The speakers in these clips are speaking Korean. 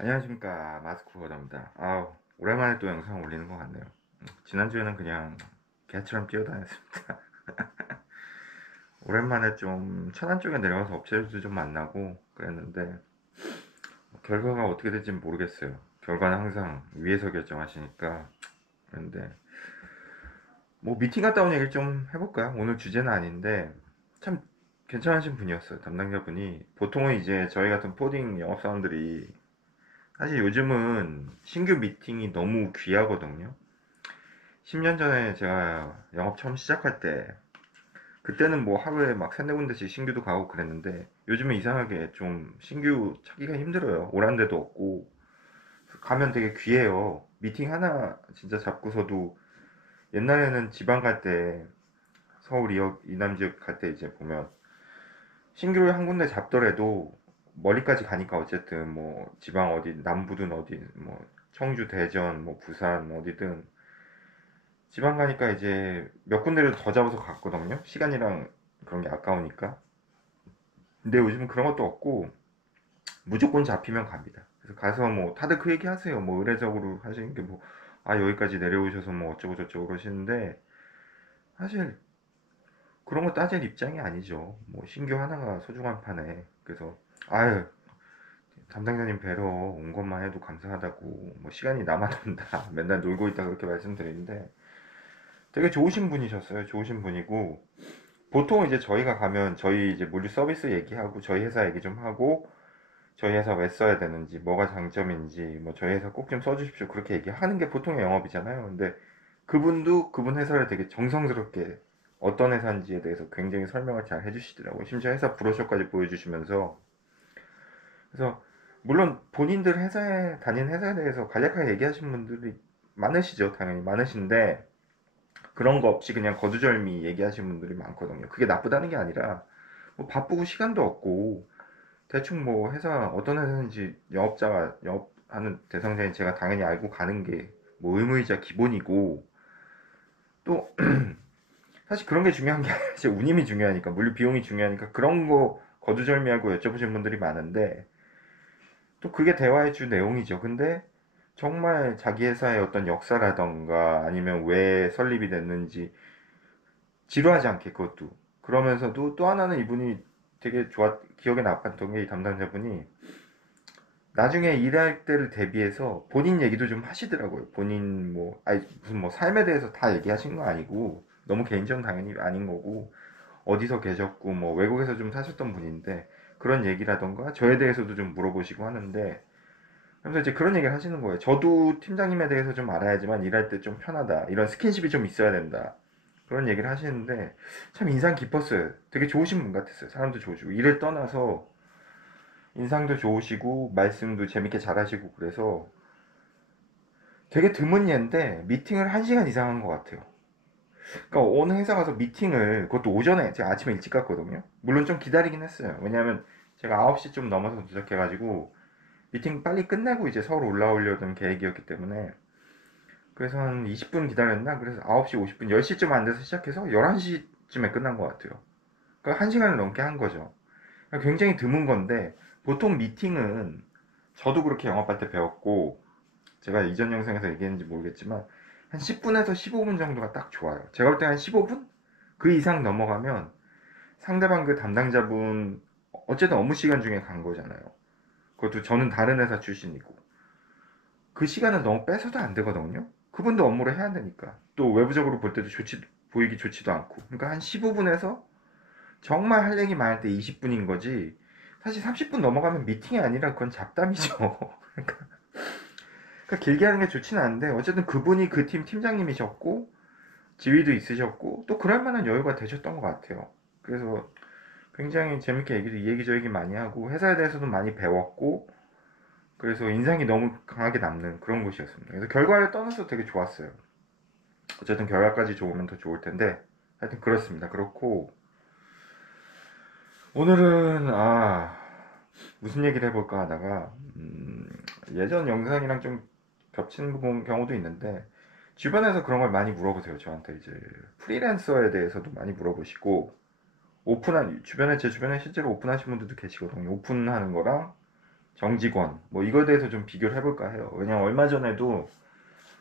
안녕하십니까, 마스크 거담입니다. 오랜만에 또 영상 올리는 것 같네요. 지난주에는 그냥 개처럼 뛰어다녔습니다. 오랜만에 좀 천안 쪽에 내려가서 업체들도 좀 만나고 그랬는데 결과가 어떻게 될지는 모르겠어요. 결과는 항상 위에서 결정하시니까. 그런데 뭐 미팅 갔다 온 얘기를 좀 해볼까요? 오늘 주제는 아닌데 참 괜찮으신 분이었어요. 담당자분이. 보통은 이제 저희 같은 포딩 영업사원들이 사실 요즘은 신규 미팅이 너무 귀하거든요. 10년 전에 제가 영업 처음 시작할 때, 그때는 뭐 하루에 막 세네 군데씩 신규도 가고 그랬는데, 요즘은 이상하게 좀 신규 찾기가 힘들어요. 오란 데도 없고, 가면 되게 귀해요. 미팅 하나 진짜 잡고서도, 옛날에는 지방 갈 때, 서울 이남 지역 갈 때 이제 보면, 신규를 한 군데 잡더라도, 멀리까지 가니까 어쨌든 뭐, 지방 어디, 남부든 어디, 뭐, 청주, 대전, 뭐, 부산, 어디든, 지방 가니까 이제 몇 군데를 더 잡아서 갔거든요. 시간이랑 그런 게 아까우니까. 근데 요즘은 그런 것도 없고 무조건 잡히면 갑니다. 그래서 가서 뭐 다들 그 얘기 하세요. 뭐 의례적으로 하시는 게 뭐, 여기까지 내려오셔서 뭐 어쩌고 저쩌고 그러시는데 사실 그런 거 따질 입장이 아니죠. 뭐 신규 하나가 소중한 판에. 그래서 아유, 담당자님 뵈러 온 것만 해도 감사하다고, 뭐 시간이 남아돈다 맨날 놀고 있다 그렇게 말씀드리는데, 되게 좋으신 분이셨어요. 좋으신 분이고, 보통 이제 저희가 가면 저희 이제 물류 서비스 얘기하고 저희 회사 얘기 좀 하고, 저희 회사 왜 써야 되는지, 뭐가 장점인지, 뭐 저희 회사 꼭 좀 써주십시오, 그렇게 얘기하는 게 보통의 영업이잖아요. 근데 그분도 그분 회사를 되게 정성스럽게 어떤 회사인지에 대해서 굉장히 설명을 잘 해주시더라고요. 심지어 회사 브로셔까지 보여주시면서. 그래서 물론 본인들 회사에 다니는 회사에 대해서 간략하게 얘기하신 분들이 많으시죠. 당연히 많으신데, 그런 거 없이 그냥 거두절미 얘기하시는 분들이 많거든요. 그게 나쁘다는 게 아니라, 뭐 바쁘고 시간도 없고 대충 뭐 회사 어떤 회사인지 영업자가 영업하는 대상자인 제가 당연히 알고 가는 게 뭐 의무이자 기본이고, 또 사실 그런 게 중요한 게 아니라 제 운임이 중요하니까, 물류 비용이 중요하니까 그런 거 거두절미하고 여쭤보시는 분들이 많은데, 또 그게 대화의 주 내용이죠. 근데 정말 자기 회사의 어떤 역사라던가 아니면 왜 설립이 됐는지 지루하지 않게, 그것도 그러면서도, 또 하나는 이분이 되게 기억에 남았던 게, 이 담당자분이 나중에 일할 때를 대비해서 본인 얘기도 좀 하시더라고요. 본인 뭐, 아니, 무슨 뭐 삶에 대해서 다 얘기하신 거 아니고, 너무 개인적은 당연히 아닌 거고, 어디서 계셨고, 뭐 외국에서 좀 사셨던 분인데, 그런 얘기라던가, 저에 대해서도 좀 물어보시고 하는데, 그래서 이제 그런 얘기를 하시는 거예요. 저도 팀장님에 대해서 좀 알아야지만 일할 때 좀 편하다. 이런 스킨십이 좀 있어야 된다. 그런 얘기를 하시는데, 참 인상 깊었어요. 되게 좋으신 분 같았어요. 사람도 좋으시고, 일을 떠나서 인상도 좋으시고 말씀도 재밌게 잘하시고, 그래서 되게 드문 예인데 미팅을 1시간 이상 한 것 같아요. 그러니까 어느 회사 가서 미팅을, 그것도 오전에, 제가 아침에 일찍 갔거든요. 물론 좀 기다리긴 했어요. 왜냐하면 제가 9시 좀 넘어서 도착해가지고 미팅 빨리 끝내고 이제 서울 올라오려던 계획이었기 때문에. 그래서 한 20분 기다렸나? 그래서 9시 50분, 10시쯤 안 돼서 시작해서 11시쯤에 끝난 것 같아요. 그러니까 1시간을 넘게 한 거죠. 그러니까 굉장히 드문 건데, 보통 미팅은 저도 그렇게 영업할 때 배웠고, 제가 이전 영상에서 얘기했는지 모르겠지만 한 10분에서 15분 정도가 딱 좋아요. 제가 볼 때 한 15분? 그 이상 넘어가면 상대방 그 담당자분 어쨌든 업무 시간 중에 간 거잖아요. 그것도 저는 다른 회사 출신이고, 그 시간을 너무 뺏어도 안 되거든요. 그분도 업무를 해야 되니까. 또 외부적으로 볼 때도 보이기 좋지도 않고. 그러니까 한 15분에서 정말 할 얘기 많을 때 20분인 거지. 사실 30분 넘어가면 미팅이 아니라 그건 잡담이죠. 그러니까 길게 하는 게 좋지는 않은데, 어쨌든 그분이 그 팀 팀장님이셨고 지위도 있으셨고 또 그럴 만한 여유가 되셨던 것 같아요. 그래서 굉장히 재밌게 이 얘기 저 얘기 많이 하고, 회사에 대해서도 많이 배웠고, 그래서 인상이 너무 강하게 남는 그런 곳이었습니다. 그래서 결과를 떠나서 되게 좋았어요. 어쨌든 결과까지 좋으면 더 좋을 텐데, 하여튼 그렇습니다. 그렇고, 오늘은 무슨 얘기를 해볼까 하다가, 예전 영상이랑 좀 겹치는 경우도 있는데, 주변에서 그런 걸 많이 물어보세요. 저한테 이제 프리랜서에 대해서도 많이 물어보시고, 주변에, 제 주변에 실제로 오픈하신 분들도 계시거든요. 오픈하는 거랑 정직원, 뭐 이거에 대해서 좀 비교를 해볼까 해요. 왜냐면 얼마 전에도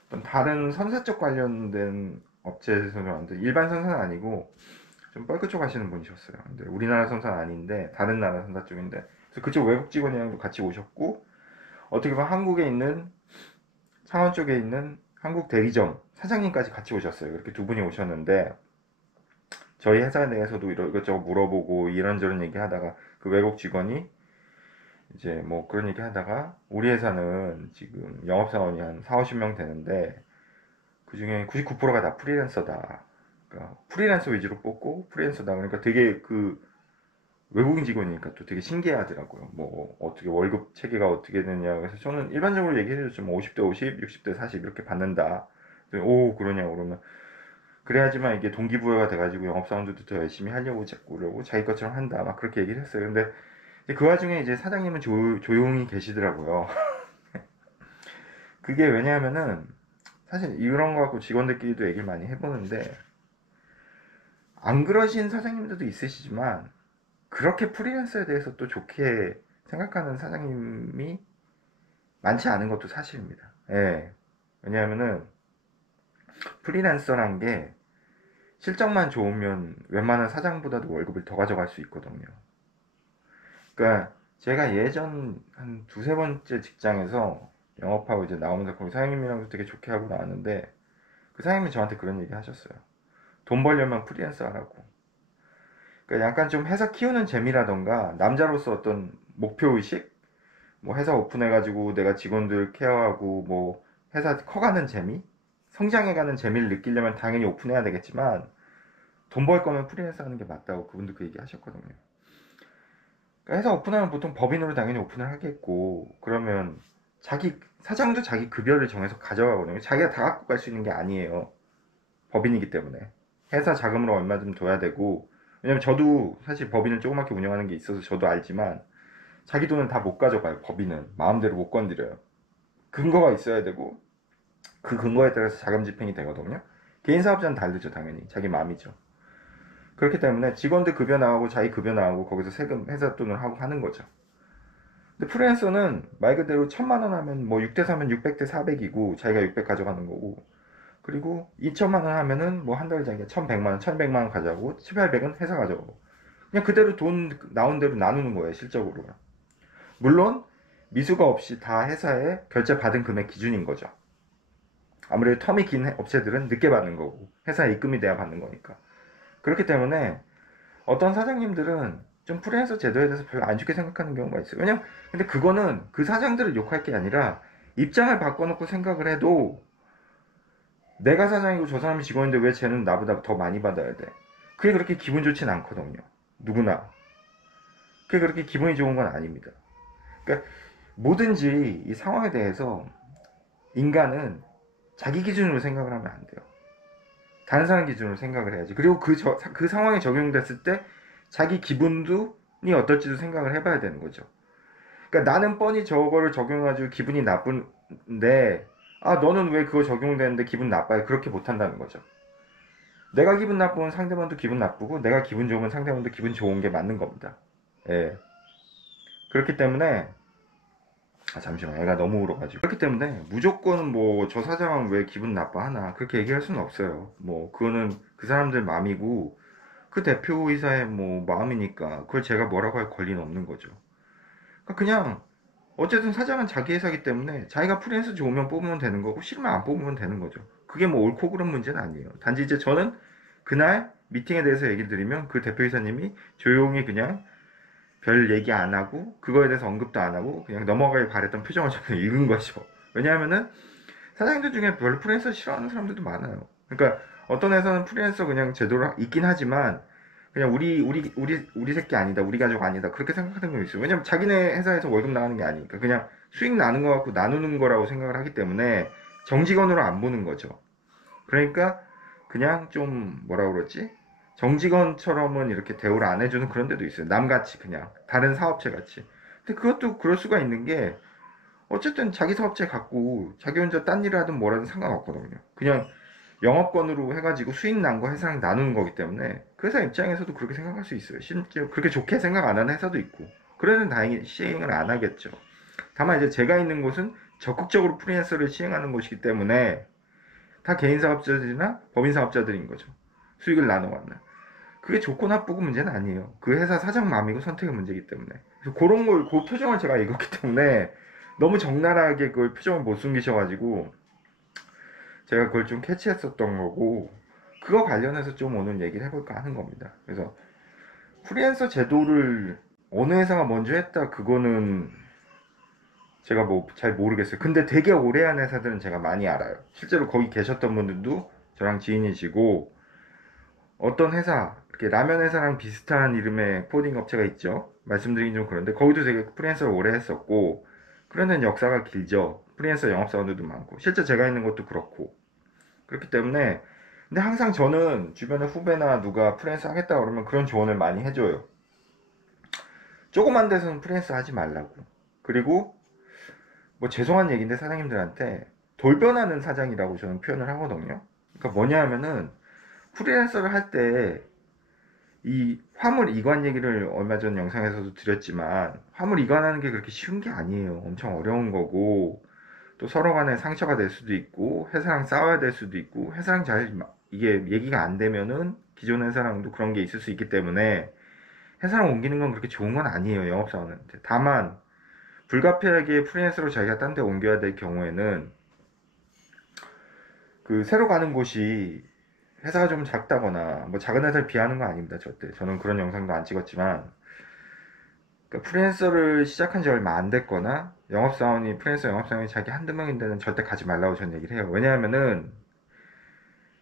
어떤 다른 선사 쪽 관련된 업체에서 왔는데, 일반 선사는 아니고 좀 뻘크 쪽 하시는 분이셨어요. 근데 우리나라 선사는 아닌데 다른 나라 선사 쪽인데, 그래서 그쪽 외국 직원이랑도 같이 오셨고, 어떻게 보면 한국에 있는 창원 쪽에 있는 한국 대리점 사장님까지 같이 오셨어요. 그렇게 두 분이 오셨는데, 저희 회사에 대해서도 이것저것 물어보고 이런저런 얘기 하다가, 그 외국 직원이 이제 뭐 그런 얘기 하다가, 우리 회사는 지금 영업사원이 한 4, 50명 되는데 그 중에 99%가 다 프리랜서다. 그러니까 프리랜서 위주로 뽑고 프리랜서다. 그러니까 되게 그 외국인 직원이니까 또 되게 신기해하더라고요. 뭐 어떻게 월급 체계가 어떻게 되냐. 그래서 저는 일반적으로 얘기해줬죠. 뭐 50대 50, 60대 40 이렇게 받는다. 오 그러냐고 그러면, 그래야지만 이게 동기부여가 돼가지고 영업사원들도 더 열심히 하려고 자꾸 그러고 자기 것처럼 한다. 막 그렇게 얘기를 했어요. 근데 그 와중에 이제 사장님은 조용히 계시더라고요. 그게 왜냐하면은 사실 이런 거 갖고 직원들끼리도 얘기를 많이 해보는데, 안 그러신 사장님들도 있으시지만 그렇게 프리랜서에 대해서 또 좋게 생각하는 사장님이 많지 않은 것도 사실입니다. 예. 왜냐하면은 프리랜서란 게 실적만 좋으면 웬만한 사장보다도 월급을 더 가져갈 수 있거든요. 그러니까 제가 예전 한 두세 번째 직장에서 영업하고 이제 나오면서 거기 사장님이랑도 되게 좋게 하고 나왔는데, 그 사장님이 저한테 그런 얘기 하셨어요. 돈 벌려면 프리랜서 하라고. 그러니까 약간 좀 회사 키우는 재미라던가 남자로서 어떤 목표의식, 뭐 회사 오픈해가지고 내가 직원들 케어하고 뭐 회사 커가는 재미, 성장해가는 재미를 느끼려면 당연히 오픈해야 되겠지만, 돈 벌 거면 프리랜서 하는 게 맞다고 그분도 그 얘기 하셨거든요. 그러니까 회사 오픈하면 보통 법인으로 당연히 오픈을 하겠고, 그러면 자기 사장도 자기 급여를 정해서 가져가거든요. 자기가 다 갖고 갈 수 있는 게 아니에요. 법인이기 때문에 회사 자금으로 얼마 좀 둬야 되고, 왜냐면 저도 사실 법인을 조그맣게 운영하는 게 있어서 저도 알지만 자기 돈은 다 못 가져가요. 법인은 마음대로 못 건드려요. 근거가 있어야 되고, 그 근거에 따라서 자금 집행이 되거든요. 개인 사업자는 다르죠. 당연히 자기 마음이죠. 그렇기 때문에 직원들 급여 나가고 자기 급여 나가고 거기서 세금 회사 돈을 하고 하는 거죠. 근데 프리랜서는 말 그대로 1000만 원 하면 뭐 6대 4면 600대 400이고 자기가 600 가져가는 거고, 그리고 2천만 원 하면은 뭐 한 달에 자기가 1100만 원, 1100만 원 가져가고 700은 회사 가져가고, 그냥 그대로 돈 나온 대로 나누는 거예요, 실적으로. 물론 미수가 없이 다 회사에 결제 받은 금액 기준인 거죠. 아무래도 텀이 긴 업체들은 늦게 받는 거고 회사에 입금이 돼야 받는 거니까. 그렇기 때문에 어떤 사장님들은 좀 프리랜서 제도에 대해서 별로 안 좋게 생각하는 경우가 있어요. 왜냐면 근데 그거는 그 사장들을 욕할 게 아니라, 입장을 바꿔놓고 생각을 해도 내가 사장이고 저 사람이 직원인데 왜 쟤는 나보다 더 많이 받아야 돼? 그게 그렇게 기분 좋진 않거든요. 누구나. 그게 그렇게 기분이 좋은 건 아닙니다. 그러니까 뭐든지 이 상황에 대해서 인간은 자기 기준으로 생각을 하면 안 돼요. 다른 사람 기준으로 생각을 해야지. 그리고 그 상황에 적용됐을 때 자기 기분이 어떨지도 생각을 해봐야 되는 거죠. 그러니까 나는 뻔히 저거를 적용해가지고 기분이 나쁜데, 아 너는 왜 그거 적용되는데 기분 나빠요? 그렇게 못한다는 거죠. 내가 기분 나쁘면 상대방도 기분 나쁘고, 내가 기분 좋으면 상대방도 기분 좋은 게 맞는 겁니다. 예. 그렇기 때문에, 잠시만, 애가 너무 울어가지고. 그렇기 때문에 무조건 뭐 저 사장은 왜 기분 나빠하나 그렇게 얘기할 수는 없어요. 뭐 그거는 그 사람들 마음이고 그 대표이사의 뭐 마음이니까 그걸 제가 뭐라고 할 권리는 없는 거죠. 그러니까 그냥 어쨌든 사장은 자기 회사기 때문에 자기가 프리랜서 좋으면 뽑으면 되는 거고, 싫으면 안 뽑으면 되는 거죠. 그게 뭐 옳고 그른 문제는 아니에요. 단지 이제 저는 그날 미팅에 대해서 얘기를 드리면 그 대표이사님이 조용히 그냥 별 얘기 안 하고 그거에 대해서 언급도 안 하고 그냥 넘어가길 바랬던 표정을 저는 읽은 거죠. 왜냐하면은 사장님들 중에 별로 프리랜서 싫어하는 사람들도 많아요. 그러니까 어떤 회사는 프리랜서 그냥 제도로 있긴 하지만 그냥 우리 새끼 아니다, 우리 가족 아니다, 그렇게 생각하는 경우 있어요. 왜냐면 자기네 회사에서 월급 나가는 게 아니니까 그냥 수익 나는 거 갖고 나누는 거라고 생각을 하기 때문에 정직원으로 안 보는 거죠. 그러니까 그냥 좀 뭐라 그러지? 정직원처럼은 이렇게 대우를 안 해주는 그런 데도 있어요. 남같이 그냥 다른 사업체 같이. 근데 그것도 그럴 수가 있는 게, 어쨌든 자기 사업체 갖고 자기 혼자 딴 일을 하든 뭐라든 상관없거든요. 그냥 영업권으로 해가지고 수익 난 거 회사랑 나누는 거기 때문에 그 회사 입장에서도 그렇게 생각할 수 있어요. 심지어 그렇게 좋게 생각 안 하는 회사도 있고. 그래는 다행히 시행을 안 하겠죠. 다만 이제 제가 있는 곳은 적극적으로 프리랜서를 시행하는 곳이기 때문에 다 개인 사업자들이나 법인 사업자들인 거죠. 수익을 나눠받는. 그게 좋고 나쁘고 문제는 아니에요. 그 회사 사장 마음이고 선택의 문제이기 때문에. 그래서 그런 걸, 그 표정을 제가 읽었기 때문에 너무 적나라하게 그걸 표정을 못 숨기셔가지고 제가 그걸 좀 캐치했었던 거고, 그거 관련해서 좀 오늘 얘기를 해볼까 하는 겁니다. 그래서 프리랜서 제도를 어느 회사가 먼저 했다, 그거는 제가 뭐 잘 모르겠어요. 근데 되게 오래 한 회사들은 제가 많이 알아요. 실제로 거기 계셨던 분들도 저랑 지인이시고, 어떤 회사, 이렇게 라면 회사랑 비슷한 이름의 코딩 업체가 있죠. 말씀드리긴 좀 그런데 거기도 되게 프리랜서를 오래 했었고, 그런 데는 역사가 길죠. 프리랜서 영업사원들도 많고, 실제 제가 있는 것도 그렇고. 그렇기 때문에, 근데 항상 저는 주변에 후배나 누가 프리랜서 하겠다 그러면 그런 조언을 많이 해줘요. 조그만 데서는 프리랜서 하지 말라고. 그리고 뭐 죄송한 얘기인데 사장님들한테 돌변하는 사장이라고 저는 표현을 하거든요. 그러니까 뭐냐 하면은 프리랜서를 할 때 이 화물 이관 얘기를 얼마 전 영상에서도 드렸지만, 화물 이관하는 게 그렇게 쉬운 게 아니에요. 엄청 어려운 거고, 또 서로 간에 상처가 될 수도 있고, 회사랑 싸워야 될 수도 있고, 회사랑 잘 이게 얘기가 안 되면은 기존 회사랑도 그런 게 있을 수 있기 때문에 회사랑 옮기는 건 그렇게 좋은 건 아니에요, 영업사원한테. 다만 불가피하게 프리랜서로 자기가 딴 데 옮겨야 될 경우에는, 그 새로 가는 곳이 회사가 좀 작다거나, 뭐 작은 회사를 비하는 거 아닙니다, 절대. 저는 그런 영상도 안 찍었지만, 그러니까 프리랜서를 시작한 지 얼마 안 됐거나, 프리랜서 영업사원이 자기 한두 명인 데는 절대 가지 말라고 저는 얘기를 해요. 왜냐하면은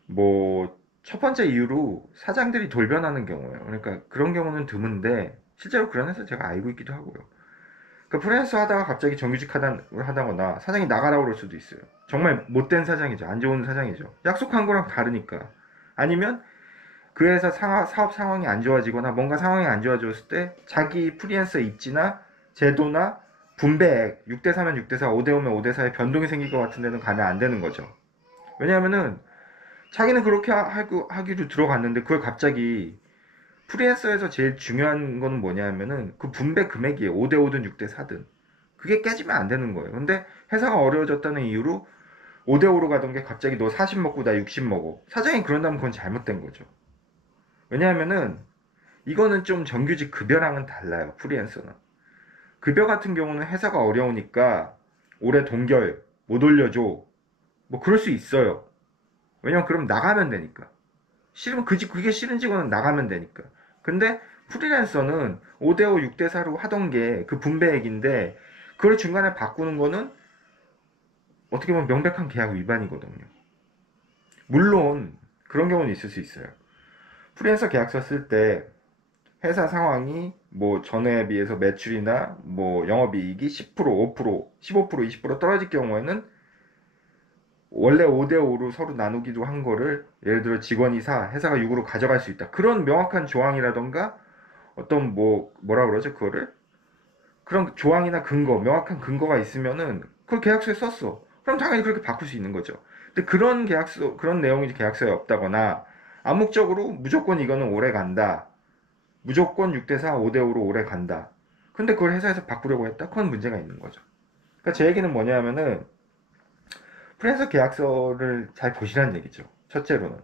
뭐 첫 번째 이유로 사장들이 돌변하는 경우예요. 그러니까 그런 경우는 드문데 실제로 그런 회사 제가 알고 있기도 하고요. 그 프리랜서 하다가 갑자기 정규직 하다거나 사장이 나가라고 그럴 수도 있어요. 정말 못된 사장이죠. 안 좋은 사장이죠. 약속한 거랑 다르니까. 아니면 그 회사 사업 상황이 안 좋아지거나 뭔가 상황이 안 좋아졌을 때 자기 프리랜서 입지나 제도나 분배액 6대4면 6대4, 5대5면 5대4의 변동이 생길 것 같은 데는 가면 안 되는 거죠. 왜냐하면은 자기는 그렇게 하기로 들어갔는데 그걸 갑자기, 프리랜서에서 제일 중요한 건 뭐냐면은 그 분배 금액이에요. 5대5든 6대4든. 그게 깨지면 안 되는 거예요. 근데 회사가 어려워졌다는 이유로 5대5로 가던 게 갑자기 너 40 먹고 나 60 먹어. 사장이 그런다면 그건 잘못된 거죠. 왜냐하면은 이거는 좀 정규직 급여랑은 달라요. 프리랜서는. 급여 같은 경우는 회사가 어려우니까 올해 동결 못 올려줘. 뭐 그럴 수 있어요. 왜냐면 그럼 나가면 되니까. 싫으면 그게 싫은 직원은 나가면 되니까. 근데 프리랜서는 5대5, 6대4로 하던 게 그 분배액인데, 그걸 중간에 바꾸는 거는 어떻게 보면 명백한 계약 위반이거든요. 물론 그런 경우는 있을 수 있어요. 프리랜서 계약서 쓸 때 회사 상황이 뭐 전에 비해서 매출이나 뭐 영업이익이 10%, 5%, 15%, 20% 떨어질 경우에는 원래 5대5로 서로 나누기도 한 거를 예를 들어 직원이 4, 회사가 6으로 가져갈 수 있다. 그런 명확한 조항이라던가 어떤 뭐라 그러죠? 그거를? 그런 조항이나 근거, 명확한 근거가 있으면은 그걸 계약서에 썼어. 그럼 당연히 그렇게 바꿀 수 있는 거죠. 근데 그런 계약서, 그런 내용이 계약서에 없다거나 암묵적으로 무조건 이거는 오래 간다. 무조건 6대4, 5대5로 오래 간다. 근데 그걸 회사에서 바꾸려고 했다? 그건 문제가 있는 거죠. 그러니까 제 얘기는 뭐냐면은 프리랜서 계약서를 잘 보시라는 얘기죠. 첫째로는.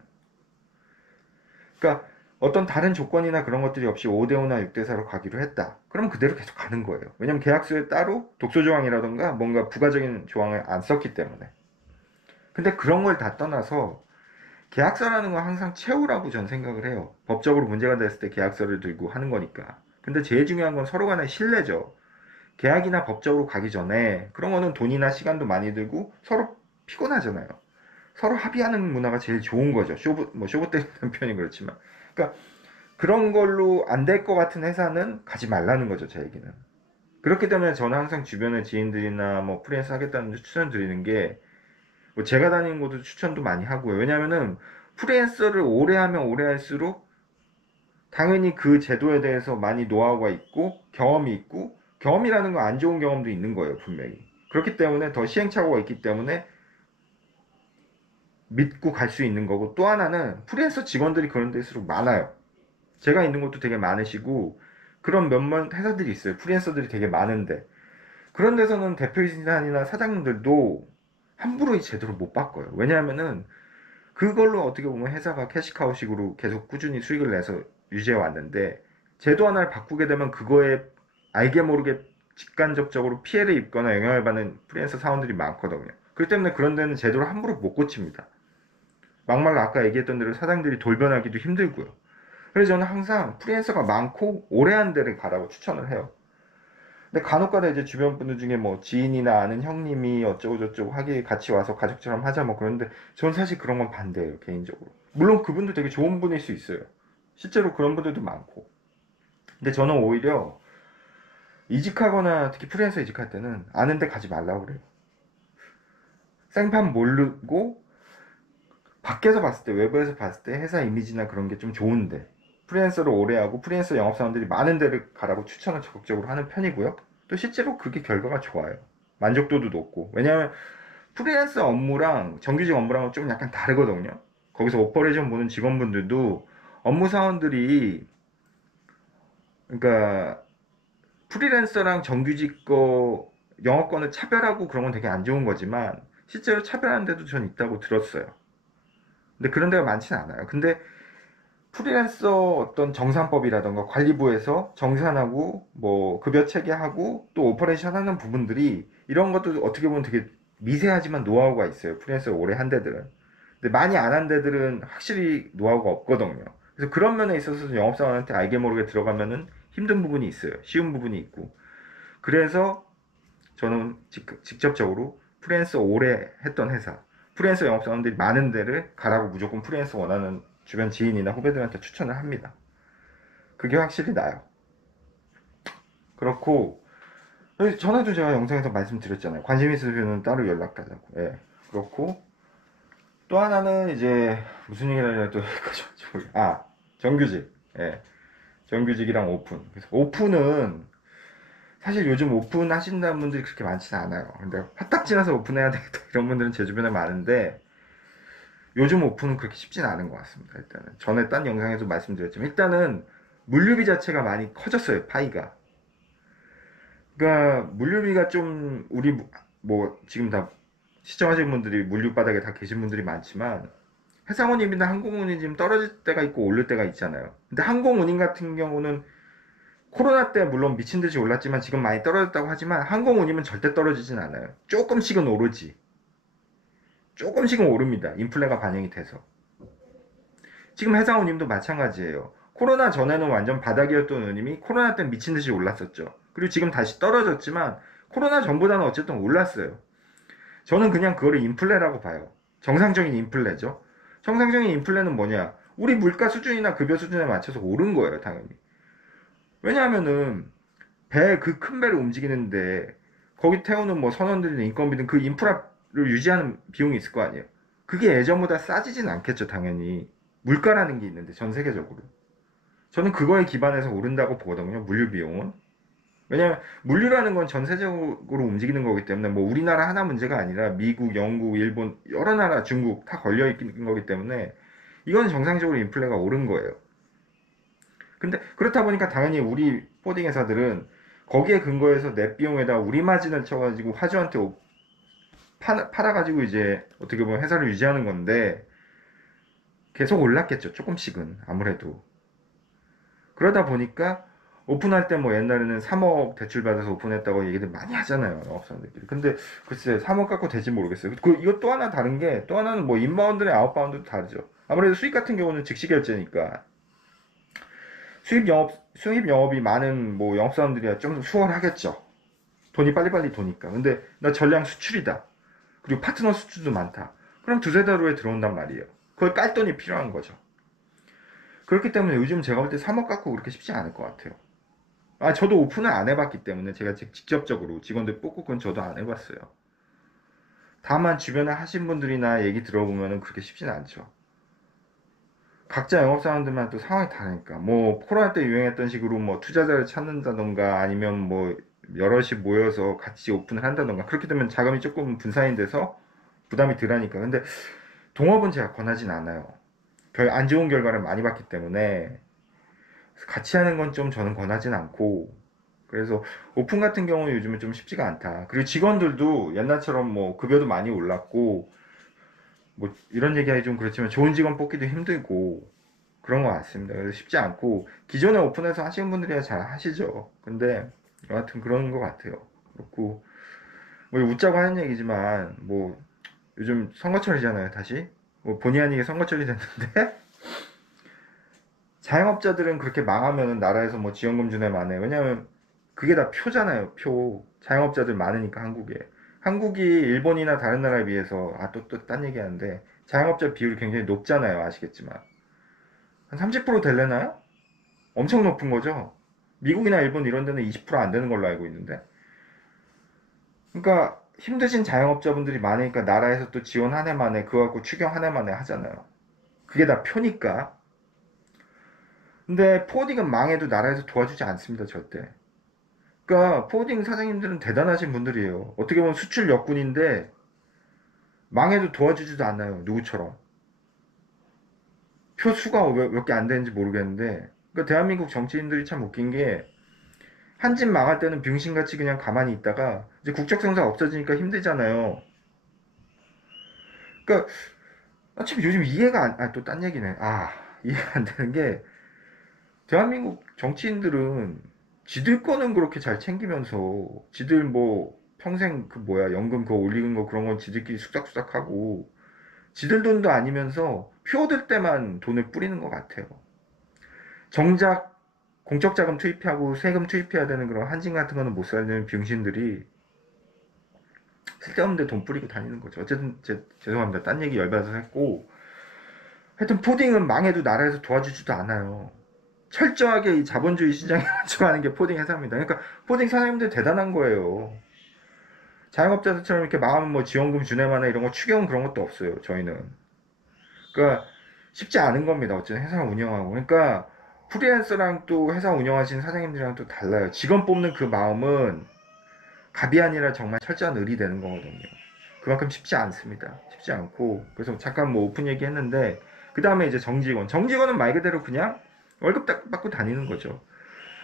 그러니까 어떤 다른 조건이나 그런 것들이 없이 5대5나 6대4로 가기로 했다. 그럼 그대로 계속 가는 거예요. 왜냐면 계약서에 따로 독소조항이라던가 뭔가 부가적인 조항을 안 썼기 때문에. 근데 그런 걸 다 떠나서 계약서라는 건 항상 채우라고 전 생각을 해요. 법적으로 문제가 됐을 때 계약서를 들고 하는 거니까. 근데 제일 중요한 건 서로 간의 신뢰죠. 계약이나 법적으로 가기 전에 그런 거는 돈이나 시간도 많이 들고 서로 피곤하잖아요. 서로 합의하는 문화가 제일 좋은 거죠. 쇼부 때리는 편이 그렇지만. 그러니까 그런 걸로 안 될 것 같은 회사는 가지 말라는 거죠, 제 얘기는. 그렇기 때문에 저는 항상 주변의 지인들이나 뭐 프리랜서 하겠다는 추천드리는 게, 뭐 제가 다니는 곳도 추천도 많이 하고요. 왜냐면은 프리랜서를 오래 하면 오래 할수록 당연히 그 제도에 대해서 많이 노하우가 있고 경험이 있고, 경험이라는 건 안 좋은 경험도 있는 거예요, 분명히. 그렇기 때문에 더 시행착오가 있기 때문에 믿고 갈 수 있는 거고, 또 하나는 프리랜서 직원들이 그런 데일수록 많아요. 제가 있는 곳도 되게 많으시고 그런 몇몇 회사들이 있어요. 프리랜서들이 되게 많은데 그런 데서는 대표이사나 사장님들도 함부로 이 제도를 못 바꿔요. 왜냐하면은 그걸로 어떻게 보면 회사가 캐시카우식으로 계속 꾸준히 수익을 내서 유지해 왔는데, 제도 하나를 바꾸게 되면 그거에 알게 모르게 직간접적으로 피해를 입거나 영향을 받는 프리랜서 사원들이 많거든요. 그렇기 때문에 그런 데는 제도를 함부로 못 고칩니다. 막말로 아까 얘기했던 대로 사장들이 돌변하기도 힘들고요. 그래서 저는 항상 프리랜서가 많고 오래 한 데를 가라고 추천을 해요. 근데 간혹가다 이제 주변 분들 중에 뭐 지인이나 아는 형님이 어쩌고 저쩌고 하기 같이 와서 가족처럼 하자 뭐 그런데, 저는 사실 그런 건 반대예요, 개인적으로. 물론 그분도 되게 좋은 분일 수 있어요. 실제로 그런 분들도 많고. 근데 저는 오히려 이직하거나 특히 프리랜서 이직할 때는 아는 데 가지 말라고 그래요. 생판 모르고 밖에서 봤을 때, 외부에서 봤을 때 회사 이미지나 그런 게 좀 좋은데, 프리랜서를 오래 하고 프리랜서 영업사원들이 많은 데를 가라고 추천을 적극적으로 하는 편이고요. 또 실제로 그게 결과가 좋아요. 만족도도 높고. 왜냐하면 프리랜서 업무랑 정규직 업무랑은 좀 약간 다르거든요. 거기서 오퍼레이션 보는 직원분들도 업무 사원들이, 그러니까 프리랜서랑 정규직 거 영업권을 차별하고 그런 건 되게 안 좋은 거지만, 실제로 차별하는 데도 전 있다고 들었어요. 근데 그런 데가 많지는 않아요. 근데 프리랜서 어떤 정산법이라던가 관리부에서 정산하고 뭐 급여 체계하고 또 오퍼레이션 하는 부분들이, 이런 것도 어떻게 보면 되게 미세하지만 노하우가 있어요. 프리랜서 오래 한 데들은. 근데 많이 안 한 데들은 확실히 노하우가 없거든요. 그래서 그런 면에 있어서 영업사원한테 알게 모르게 들어가면은 힘든 부분이 있어요. 쉬운 부분이 있고. 그래서 저는 직접적으로 프리랜서 오래 했던 회사, 프리랜서 영업사원들이 많은 데를 가라고 무조건 프리랜서 원하는 주변 지인이나 후배들한테 추천을 합니다. 그게 확실히 나요. 그렇고, 전에도 제가 영상에서 말씀드렸잖아요. 관심 있으면 따로 연락하자고. 예. 그렇고, 또 하나는 이제 무슨 얘기를 해야 또 정규직. 예. 정규직이랑 오픈. 그래서 오픈은 사실 요즘 오픈 하신다는 분들이 그렇게 많지는 않아요. 근데 화딱 지나서 오픈해야 되겠다 이런 분들은 제 주변에 많은데, 요즘 오픈은 그렇게 쉽지는 않은 것 같습니다. 일단은 전에 딴 영상에서 말씀드렸지만, 일단은 물류비 자체가 많이 커졌어요, 파이가. 그러니까 물류비가 좀, 우리 뭐 지금 다 시청하시는 분들이 물류 바닥에 다 계신 분들이 많지만, 해상운임이나 항공운임 지금 떨어질 때가 있고 오를 때가 있잖아요. 근데 항공운임 같은 경우는 코로나 때 물론 미친 듯이 올랐지만 지금 많이 떨어졌다고 하지만, 항공운임은 절대 떨어지진 않아요. 조금씩은 오르지. 조금씩은 오릅니다. 인플레가 반영이 돼서. 지금 해상운임도 마찬가지예요. 코로나 전에는 완전 바닥이었던 운임이 코로나 때 미친 듯이 올랐었죠. 그리고 지금 다시 떨어졌지만 코로나 전보다는 어쨌든 올랐어요. 저는 그냥 그거를 인플레라고 봐요. 정상적인 인플레죠. 정상적인 인플레는 뭐냐? 우리 물가 수준이나 급여 수준에 맞춰서 오른 거예요, 당연히. 왜냐하면은 배, 그 큰 배를 움직이는데 거기 태우는 뭐 선원들이나 인건비든 그 인프라를 유지하는 비용이 있을 거 아니에요. 그게 예전보다 싸지진 않겠죠, 당연히. 물가라는 게 있는데, 전 세계적으로. 저는 그거에 기반해서 오른다고 보거든요, 물류 비용은. 왜냐면 물류라는 건 전 세계적으로 움직이는 거기 때문에, 뭐 우리나라 하나 문제가 아니라 미국, 영국, 일본, 여러 나라, 중국 다 걸려 있는 거기 때문에 이건 정상적으로 인플레가 오른 거예요. 근데 그렇다 보니까 당연히 우리 포딩 회사들은 거기에 근거해서 net 비용에다 우리 마진을 쳐가지고 화주한테 팔아가지고 이제 어떻게 보면 회사를 유지하는 건데, 계속 올랐겠죠, 조금씩은 아무래도. 그러다 보니까 오픈할 때 뭐 옛날에는 3억 대출 받아서 오픈했다고 얘기들 많이 하잖아요, 영업사원들끼리. 근데 글쎄 3억 갖고 될지 모르겠어요. 이거 또 하나 다른 게, 또 하나는 뭐 인바운드랑 아웃바운드도 다르죠. 아무래도 수익 같은 경우는 즉시 결제니까 수입 영업이 많은 뭐 영업사원들이야 좀 수월하겠죠. 돈이 빨리빨리 도니까. 근데 나 전량 수출이다, 그리고 파트너 수출도 많다, 그럼 두세 달 후에 들어온단 말이에요. 그걸 깔 돈이 필요한 거죠. 그렇기 때문에 요즘 제가 볼 때 3억 갖고 그렇게 쉽지 않을 것 같아요. 저도 오픈을 안 해봤기 때문에 제가 직접적으로 직원들 뽑고 그건 저도 안 해봤어요. 다만 주변에 하신 분들이나 얘기 들어보면 그렇게 쉽지는 않죠. 각자 영업사원들만 또 상황이 다르니까, 뭐 코로나 때 유행했던 식으로 뭐 투자자를 찾는다던가 아니면 뭐 여럿이 모여서 같이 오픈을 한다던가, 그렇게 되면 자금이 조금 분산이 돼서 부담이 덜하니까. 근데 동업은 제가 권하진 않아요. 별 안 좋은 결과를 많이 봤기 때문에 같이 하는 건 좀 저는 권하진 않고, 그래서 오픈 같은 경우는 요즘은 좀 쉽지가 않다. 그리고 직원들도 옛날처럼 뭐 급여도 많이 올랐고 뭐 이런 얘기하기 좀 그렇지만 좋은 직원 뽑기도 힘들고 그런 것 같습니다. 그래서 쉽지 않고 기존에 오픈해서 하시는 분들이야 잘 하시죠. 근데 여하튼 그런 것 같아요. 그렇고 뭐 웃자고 하는 얘기지만 뭐 요즘 선거철이잖아요. 다시 뭐 본의 아니게 선거철이 됐는데 자영업자들은 그렇게 망하면은 나라에서 뭐 지원금 주네 마네. 왜냐면 그게 다 표잖아요. 표. 자영업자들 많으니까 한국에. 한국이 일본이나 다른 나라에 비해서 또 딴 얘기하는데 자영업자 비율이 굉장히 높잖아요. 아시겠지만 한 30% 될래나요? 엄청 높은 거죠. 미국이나 일본 이런 데는 20%안 되는 걸로 알고 있는데. 그러니까 힘드신 자영업자분들이 많으니까 나라에서 또 지원 한 해 만에 그거 갖고 추경 한 해 만에 하잖아요. 그게 다 표니까. 근데 포딩은 망해도 나라에서 도와주지 않습니다. 절대. 그러니까 포딩 사장님들은 대단하신 분들이에요. 어떻게 보면 수출 역군인데 망해도 도와주지도 않아요. 누구처럼. 표 수가 몇 개 안 되는지 모르겠는데 그러니까 대한민국 정치인들이 참 웃긴 게 한 집 망할 때는 병신같이 그냥 가만히 있다가 이제 국적성사 없어지니까 힘들잖아요. 그러니까 참 요즘 이해가 또 딴 얘기네. 이해가 안 되는 게 대한민국 정치인들은 지들 거는 그렇게 잘 챙기면서 지들 뭐 평생 그 뭐야 연금 그거 올리는 거 그런 건 지들끼리 쑥닥쑥닥 하고 지들 돈도 아니면서 표 얻을 때만 돈을 뿌리는 것 같아요. 정작 공적 자금 투입하고 세금 투입해야 되는 그런 한진 같은 거는 못 살리는 병신들이 쓸데없는데 돈 뿌리고 다니는 거죠. 어쨌든 죄송합니다. 딴 얘기 열받아서 했고 하여튼 포딩은 망해도 나라에서 도와주지도 않아요. 철저하게 이 자본주의 시장에 맞춰가는 게 포딩 회사입니다. 그러니까 포딩 사장님들 대단한 거예요. 자영업자들처럼 이렇게 망하면 뭐 지원금 주네마나 이런 거 추경 그런 것도 없어요. 저희는. 그러니까 쉽지 않은 겁니다. 어쨌든 회사 운영하고. 그러니까 프리랜서랑 또 회사 운영하시는 사장님들이랑 또 달라요. 직원 뽑는 그 마음은 갑이 아니라 정말 철저한 을이 되는 거거든요. 그만큼 쉽지 않습니다. 쉽지 않고. 그래서 잠깐 뭐 오픈 얘기 했는데, 그 다음에 이제 정직원. 정직원은 말 그대로 그냥 월급 받고 다니는 거죠.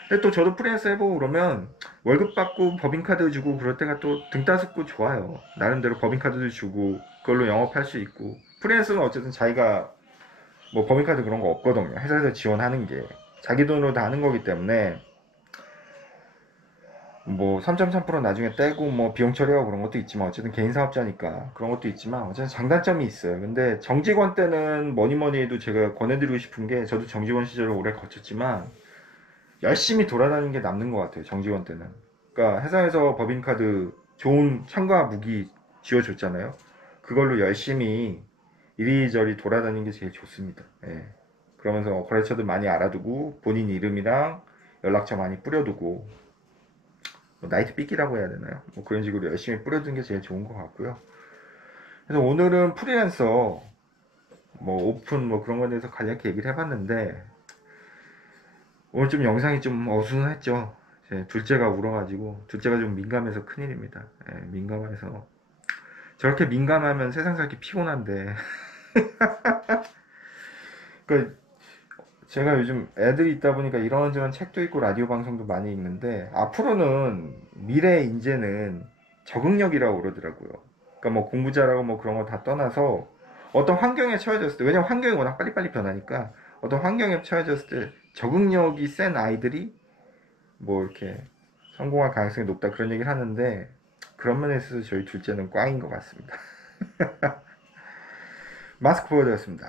근데 또 저도 프리랜서 해보고 그러면 월급 받고 법인카드 주고 그럴 때가 또 등 따숩고 좋아요. 나름대로 법인카드도 주고 그걸로 영업할 수 있고. 프리랜서는 어쨌든 자기가 뭐 법인카드 그런 거 없거든요. 회사에서 지원하는 게. 자기 돈으로 다 하는 거기 때문에 뭐 3.3% 나중에 떼고 뭐 비용 처리하고 그런 것도 있지만 어쨌든 개인 사업자니까 그런 것도 있지만 어쨌든 장단점이 있어요. 근데 정직원 때는 뭐니 뭐니 해도 제가 권해드리고 싶은 게 저도 정직원 시절을 오래 거쳤지만 열심히 돌아다니는 게 남는 것 같아요. 정직원 때는. 그러니까 회사에서 법인카드 좋은 참가 무기 지어줬잖아요. 그걸로 열심히 이리저리 돌아다니는 게 제일 좋습니다. 예. 그러면서 거래처들 많이 알아두고 본인 이름이랑 연락처 많이 뿌려두고 뭐 나이트 삐끼라고 해야 되나요? 뭐 그런 식으로 열심히 뿌려두는 게 제일 좋은 것 같고요. 그래서 오늘은 프리랜서 뭐 오픈 뭐 그런 거에 대해서 간략히 얘기를 해봤는데 오늘 좀 영상이 좀 어수선했죠. 제 둘째가 울어가지고 둘째가 좀 민감해서 큰일입니다. 예, 민감해서 저렇게 민감하면 세상 살기 피곤한데 그 제가 요즘 애들이 있다 보니까 이런저런 책도 읽고 라디오 방송도 많이 읽는데 앞으로는 미래 인재는 적응력이라고 그러더라고요. 그러니까 뭐 공부 잘하고 뭐 그런 거 다 떠나서 어떤 환경에 처해졌을 때 왜냐면 환경이 워낙 빨리빨리 변하니까 어떤 환경에 처해졌을 때 적응력이 센 아이들이 뭐 이렇게 성공할 가능성이 높다 그런 얘기를 하는데 그런 면에 있어서 저희 둘째는 꽝인 것 같습니다. 마스크 보여드렸습니다.